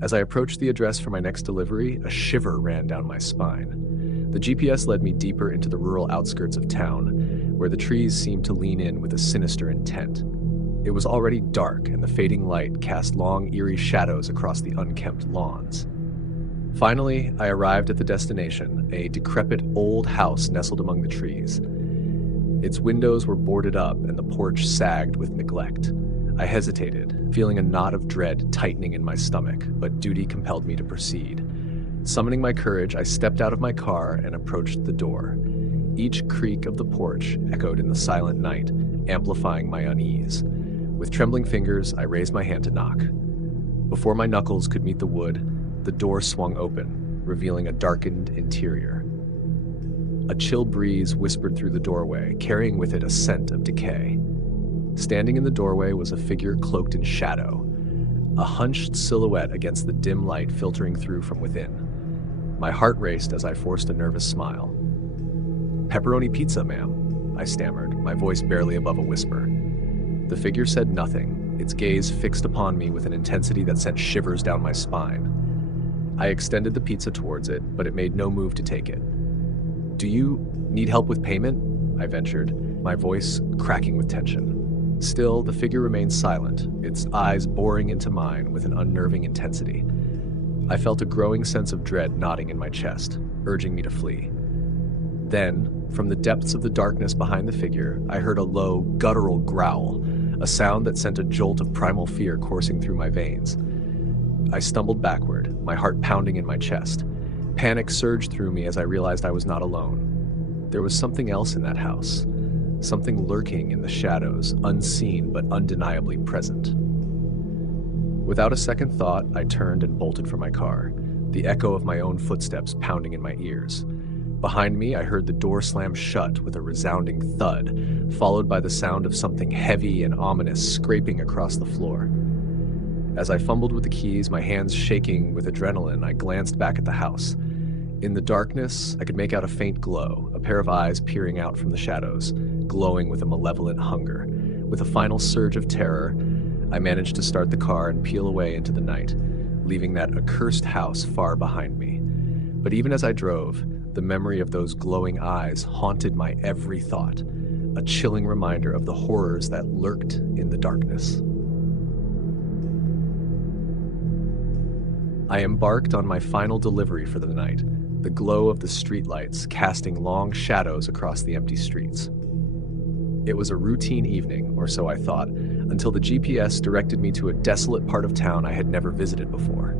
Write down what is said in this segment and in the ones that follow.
As I approached the address for my next delivery, a shiver ran down my spine. The GPS led me deeper into the rural outskirts of town, where the trees seemed to lean in with a sinister intent. It was already dark, and the fading light cast long, eerie shadows across the unkempt lawns. Finally, I arrived at the destination, a decrepit old house nestled among the trees. Its windows were boarded up, and the porch sagged with neglect. I hesitated, feeling a knot of dread tightening in my stomach, but duty compelled me to proceed. Summoning my courage, I stepped out of my car and approached the door. Each creak of the porch echoed in the silent night, amplifying my unease. With trembling fingers, I raised my hand to knock. Before my knuckles could meet the wood, the door swung open, revealing a darkened interior. A chill breeze whispered through the doorway, carrying with it a scent of decay. Standing in the doorway was a figure cloaked in shadow, a hunched silhouette against the dim light filtering through from within. My heart raced as I forced a nervous smile. "Pepperoni pizza, ma'am," I stammered, my voice barely above a whisper. The figure said nothing, its gaze fixed upon me with an intensity that sent shivers down my spine. I extended the pizza towards it, but it made no move to take it. "Do you need help with payment?" I ventured, my voice cracking with tension. Still, the figure remained silent, its eyes boring into mine with an unnerving intensity. I felt a growing sense of dread knotting in my chest, urging me to flee. Then, from the depths of the darkness behind the figure, I heard a low, guttural growl, a sound that sent a jolt of primal fear coursing through my veins. I stumbled backward, my heart pounding in my chest. Panic surged through me as I realized I was not alone. There was something else in that house. Something lurking in the shadows, unseen but undeniably present. Without a second thought, I turned and bolted for my car, the echo of my own footsteps pounding in my ears. Behind me, I heard the door slam shut with a resounding thud, followed by the sound of something heavy and ominous scraping across the floor. As I fumbled with the keys, my hands shaking with adrenaline, I glanced back at the house. In the darkness, I could make out a faint glow, a pair of eyes peering out from the shadows, glowing with a malevolent hunger. With a final surge of terror, I managed to start the car and peel away into the night, leaving that accursed house far behind me. But even as I drove, the memory of those glowing eyes haunted my every thought, a chilling reminder of the horrors that lurked in the darkness. I embarked on my final delivery for the night, the glow of the streetlights casting long shadows across the empty streets. It was a routine evening, or so I thought, until the GPS directed me to a desolate part of town I had never visited before.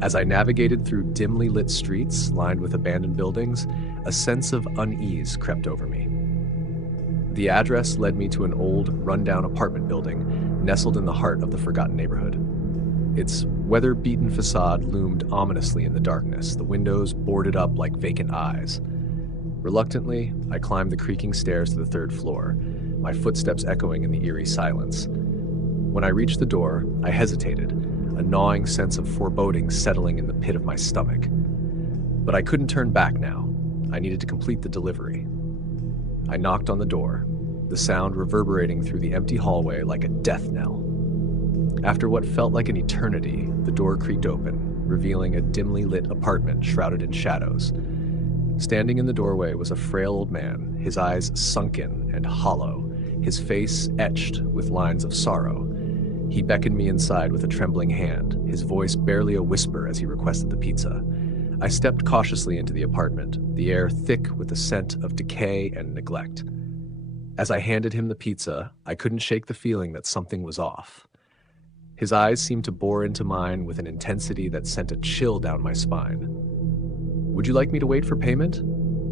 As I navigated through dimly lit streets lined with abandoned buildings, a sense of unease crept over me. The address led me to an old, rundown apartment building nestled in the heart of the forgotten neighborhood. Its weather-beaten facade loomed ominously in the darkness, the windows boarded up like vacant eyes. Reluctantly, I climbed the creaking stairs to the third floor, my footsteps echoing in the eerie silence. When I reached the door, I hesitated, a gnawing sense of foreboding settling in the pit of my stomach. But I couldn't turn back now. I needed to complete the delivery. I knocked on the door, the sound reverberating through the empty hallway like a death knell. After what felt like an eternity, the door creaked open, revealing a dimly lit apartment shrouded in shadows. Standing in the doorway was a frail old man, his eyes sunken and hollow, his face etched with lines of sorrow. He beckoned me inside with a trembling hand, his voice barely a whisper as he requested the pizza. I stepped cautiously into the apartment, the air thick with the scent of decay and neglect. As I handed him the pizza, I couldn't shake the feeling that something was off. His eyes seemed to bore into mine with an intensity that sent a chill down my spine. "Would you like me to wait for payment?"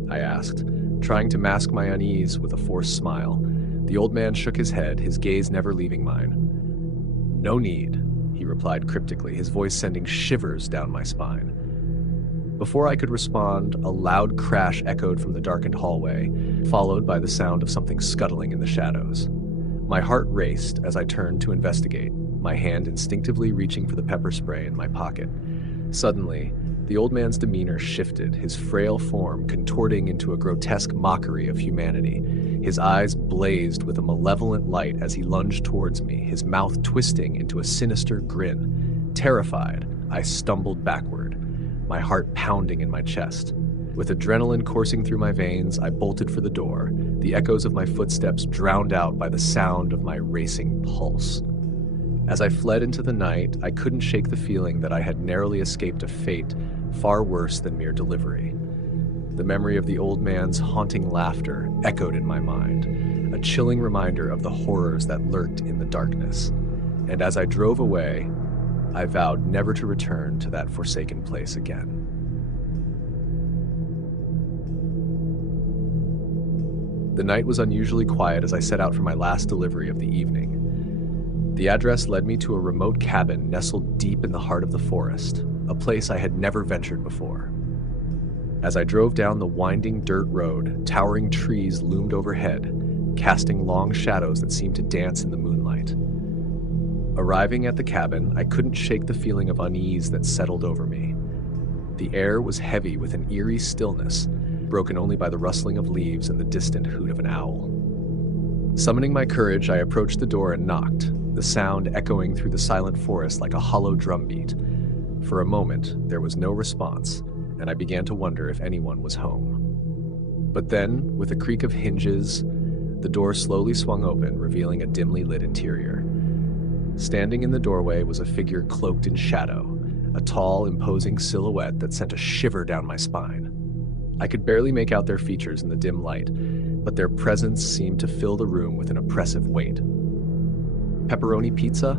I asked, trying to mask my unease with a forced smile. The old man shook his head, his gaze never leaving mine. "No need," he replied cryptically, his voice sending shivers down my spine. Before I could respond, a loud crash echoed from the darkened hallway, followed by the sound of something scuttling in the shadows. My heart raced as I turned to investigate, my hand instinctively reaching for the pepper spray in my pocket. Suddenly, the old man's demeanor shifted, his frail form contorting into a grotesque mockery of humanity. His eyes blazed with a malevolent light as he lunged towards me, his mouth twisting into a sinister grin. Terrified, I stumbled backward, my heart pounding in my chest. With adrenaline coursing through my veins, I bolted for the door, the echoes of my footsteps drowned out by the sound of my racing pulse. As I fled into the night, I couldn't shake the feeling that I had narrowly escaped a fate far worse than mere delivery. The memory of the old man's haunting laughter echoed in my mind, a chilling reminder of the horrors that lurked in the darkness. And as I drove away, I vowed never to return to that forsaken place again. The night was unusually quiet as I set out for my last delivery of the evening. The address led me to a remote cabin nestled deep in the heart of the forest, a place I had never ventured before. As I drove down the winding dirt road, towering trees loomed overhead, casting long shadows that seemed to dance in the moonlight. Arriving at the cabin, I couldn't shake the feeling of unease that settled over me. The air was heavy with an eerie stillness, broken only by the rustling of leaves and the distant hoot of an owl. Summoning my courage, I approached the door and knocked, the sound echoing through the silent forest like a hollow drumbeat. For a moment, there was no response, and I began to wonder if anyone was home. But then, with a creak of hinges, the door slowly swung open, revealing a dimly lit interior. Standing in the doorway was a figure cloaked in shadow, a tall, imposing silhouette that sent a shiver down my spine. I could barely make out their features in the dim light, but their presence seemed to fill the room with an oppressive weight. "Pepperoni pizza?"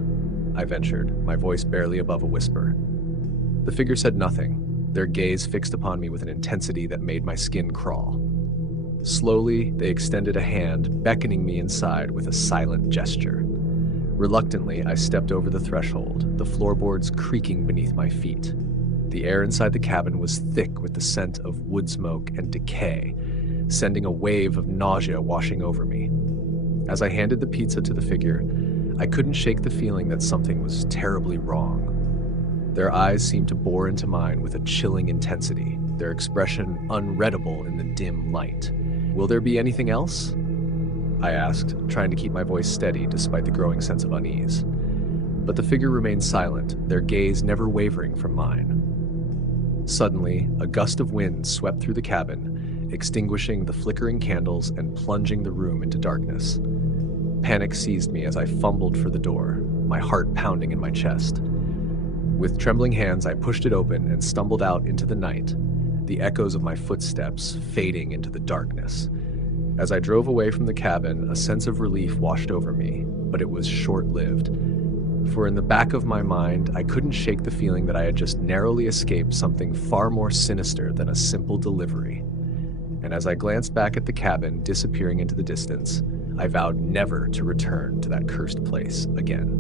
I ventured, my voice barely above a whisper. The figure said nothing, their gaze fixed upon me with an intensity that made my skin crawl. Slowly, they extended a hand, beckoning me inside with a silent gesture. Reluctantly, I stepped over the threshold, the floorboards creaking beneath my feet. The air inside the cabin was thick with the scent of wood smoke and decay, sending a wave of nausea washing over me. As I handed the pizza to the figure, I couldn't shake the feeling that something was terribly wrong. Their eyes seemed to bore into mine with a chilling intensity, their expression unreadable in the dim light. "Will there be anything else?" I asked, trying to keep my voice steady despite the growing sense of unease. But the figure remained silent, their gaze never wavering from mine. Suddenly, a gust of wind swept through the cabin, extinguishing the flickering candles and plunging the room into darkness. Panic seized me as I fumbled for the door, my heart pounding in my chest. With trembling hands, I pushed it open and stumbled out into the night, the echoes of my footsteps fading into the darkness. As I drove away from the cabin, a sense of relief washed over me, but it was short-lived. For in the back of my mind, I couldn't shake the feeling that I had just narrowly escaped something far more sinister than a simple delivery. And as I glanced back at the cabin disappearing into the distance, I vowed never to return to that cursed place again.